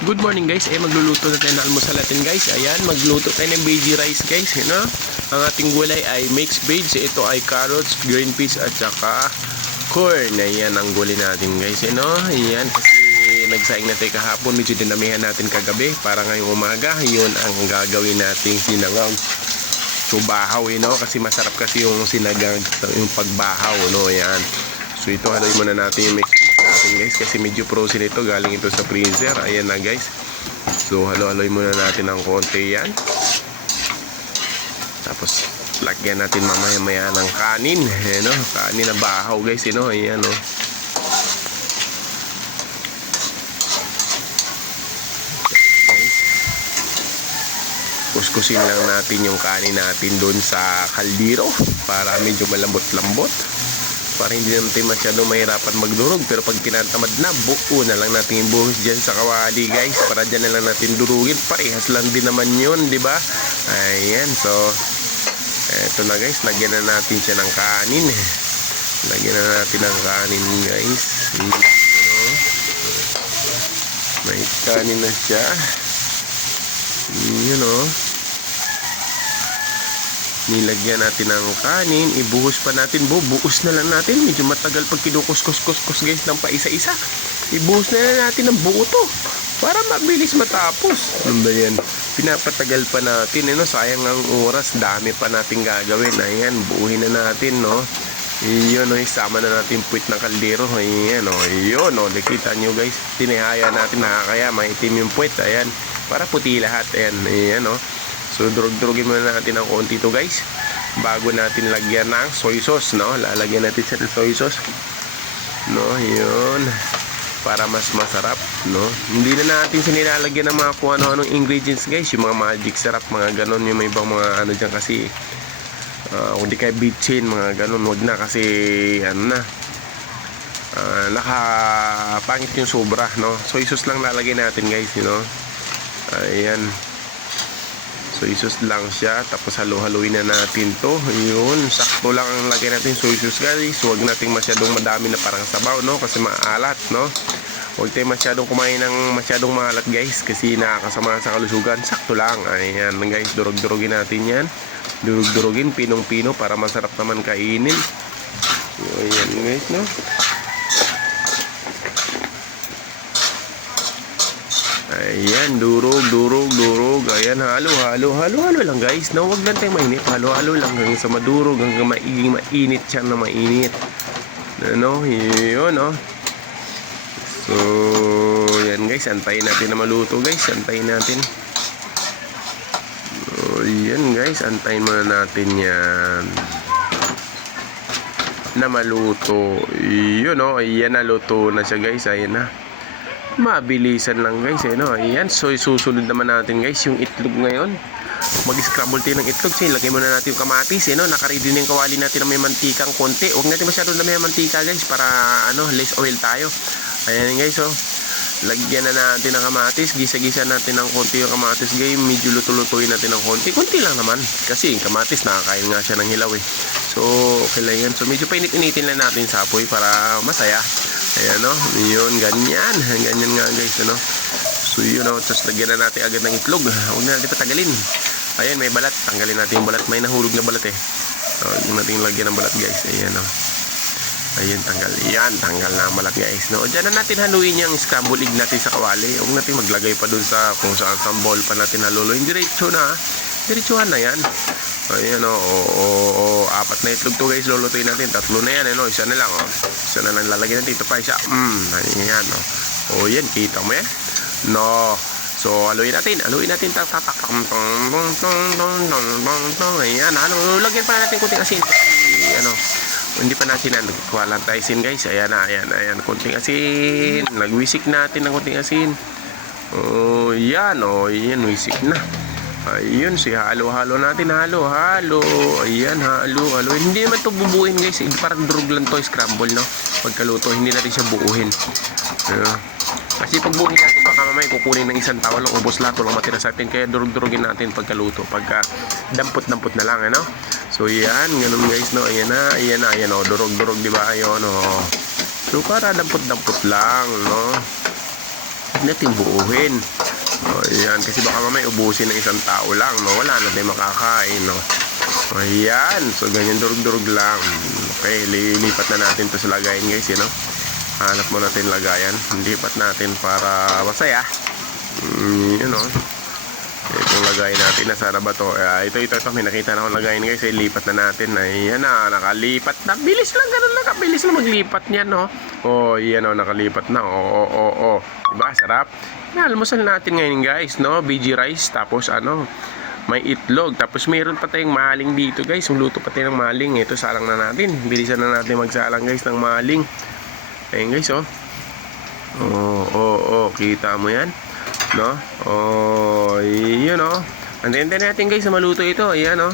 Good morning guys, magluluto na tayo ng almusal natin guys. Ayan, magluto tayo ng veggie rice guys. Yun, no? Ang ating gulay ay mixed veg. Ito ay carrots, green peas at saka corn. Ayan ang gulay natin guys. Yun, no? Ayan, kasi nagsaing na tayo kahapon. Medyo dinamihan natin kagabi. Para ngayong umaga, yun ang gagawin nating sinangag. So bahaw, no? Kasi masarap kasi yung sinagang, yung pagbahaw, no? Ayan. So ito, haluin muna natin yung mixed veg natin guys, kasi medyo frozen ito, galing ito sa freezer. Ayan na guys. So halo-haloy muna natin ng konti yan. Tapos lagyan natin mamaya-maya ng kanin, no? Kanin na bahaw guys, no? Ayan, no? Kuskusin lang natin yung kanin natin doon sa kaldero para medyo malambot-lambot, para hindi naman tayo masyadong mahirapan magdurog. Pero pag tinatamad na, buo na lang natin ibuhos dyan sa kawali guys, para dyan na lang natin durugin. Parehas lang din naman yun, di ba? Ayan, so eto na guys, lagyan na natin siya ng kanin. Lagyan na natin ng kanin guys. May kanin na siya. Yun, o. Nilagyan natin ng kanin, ibuhos pa natin, buhos na lang natin. Medyo matagal pag kinukuskus-kuskus guys ng paisa-isa. Ibuhos na lang natin ng buo to para mabilis matapos. Ano ba yan? Pinapatagal pa natin, no? Sayang ang oras, dami pa natin gagawin. Ayan, buuhin na natin, no? Iyon, no? Isama na natin puwit ng kaldero. Ayan, no? Iyon, no? Nakita nyo guys, tinihaya natin, nakakaya maitim yung puwit. Ayan, para puti lahat. Ayan, ayan, no? So durug-durugin muna natin ng konti to guys, bago natin lagyan ng soy sauce, no? Lalagyan natin siya ng soy sauce, no? Yun, para mas masarap, no? Hindi na natin sinilalagyan ng mga kung ano-anong ingredients guys, yung mga magic sarap, mga ganon, yung may ibang mga ano dyan kasi kung di kayo bitchin, mga ganon, wag na kasi ano na, nakapangit yung sobra, no? Soy sauce lang lalagyan natin guys, you know? Ayan, soy sauce lang siya. Tapos halo-haluin na natin to. Yun, sakto lang ang lagay natin soy sauce guys. Huwag natin masyadong madami na parang sabaw, no? Kasi maalat, no? Huwag tayo masyadong kumain ng masyadong maalat guys, kasi nakakasama sa kalusugan. Sakto lang. Ayan guys, durug-durugin natin yan. Durug-durugin, pinong-pino para masarap naman kainin. Ayan guys, no? Ayan, durog. Ayan, halo lang guys. No, wag lang tayong mainit. Halo lang hanggang sa madurog, hanggang maiging mainit siya na mainit. Ano, yun, no? So, yan guys, antayin natin na maluto guys. Antayin natin. So, yan guys, antayin muna natin yan na maluto. Yun, no? Ayan, naluto na siya guys. Ayan na. Mabilisan lang guys, no? Ayan, so susunod naman natin guys yung itlog ngayon. Mag-scramble tayo ng itlog. So ilagay muna natin yung kamatis, no? Naka-ready na yung kawali natin na may mantikang konti. Huwag natin masyadong dami ng mantika guys, para ano, less oil tayo. Ayan guys, so lagyan na natin ng kamatis. Gisa-gisa natin ng konti yung kamatis guys. Medyo luto-lutuin natin ng konti. Konti lang naman, kasi yung kamatis nakakain nga siya ng hilaw eh. So okay lang yan. So medyo painit-initin lang natin sa apoy para masaya. Ayan, no? Yun, ganyan nga guys, ano? So yun, no? Tapos lagyan na natin agad ng itlog. Huwag na natin patagalin. Ayan, may balat, tanggalin natin yung balat. May nahulog na balat eh. Huwag natin lagyan ng balat guys. Ayan, no? Ayan, tanggal. Yan, tanggal na ang balat guys, no? Diyan na natin haluin yung scramble egg natin sa kawali. Huwag natin maglagay pa dun sa kung saan sa bowl pa natin haluloy. Diretso na, diretsuhan na yan. Ayan, o, apat na itlog to guys, lulutuin natin. Tatlo na yan, isa na lang, isa na lang lalagyan natin. Ito pa isa, ayan, o, yan, kita mo yan, no? So haluin natin, ayan, lagyan pa natin kunting asin kasi ano, hindi pa natin nagkuha tayo asin guys. Ayan, kunting asin, nagwisik natin ng kunting asin. Yan, wisik na. Ayun, halo-halo natin, halo. Ayan, halo. Hindi naman ito bubuin guys, parang durog lang to, scramble, no? Pagkaluto, hindi natin siya buuhin. Kasi pag buuhin natin, baka mamaya kukunin ng isang tawal lang, ubos lahat, walang matira sa atin. Kaya durug-durugin natin pagkaluto, pagka dampot-dampot na lang, ano? So yan, ganun guys, no? Ayan na, durog-durog, di ba? Ayun, So para dampot-dampot lang, no? Huwag natin buuhin. O, ayan, kasi baka mamaya ubusin ng isang tao lang, no? Wala na tayong makakain, no? Ayan, so ganyan durug-durug lang. Okay, lilipat na natin to sa lagayan guys, no? Hanap mo natin lagayan. Lipat natin para masaya. Yun, no? Itong lagayan natin, nasaan na ba to? Ito, may nakita na akong lagayan guys, lipat na natin. Ayan na, nakalipat na. Bilis lang, ganun lang, kabilis lang maglipat niyan, no? Oh, yan, no, nakalipat na. Oo. Diba, sarap? Almusal natin ngayon guys, no? BG rice, tapos ano, may itlog, tapos mayroon pa tayong maling dito guys. Luto pa tayo ng maling. Ito, salang na natin. Bilisan na natin magsalang guys ng maling. Ayun guys, oh. Kita mo yan, no? Yun, oh. Antayin natin guys na maluto ito. Ayan, oh.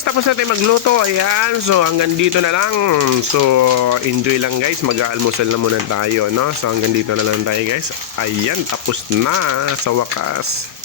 guys, tapos na tayo magluto. Ayan, so hanggang dito na lang. So, enjoy lang guys. Mag-aalmusal na muna tayo, no? So, hanggang dito na lang tayo guys. Ayan, tapos na sa wakas.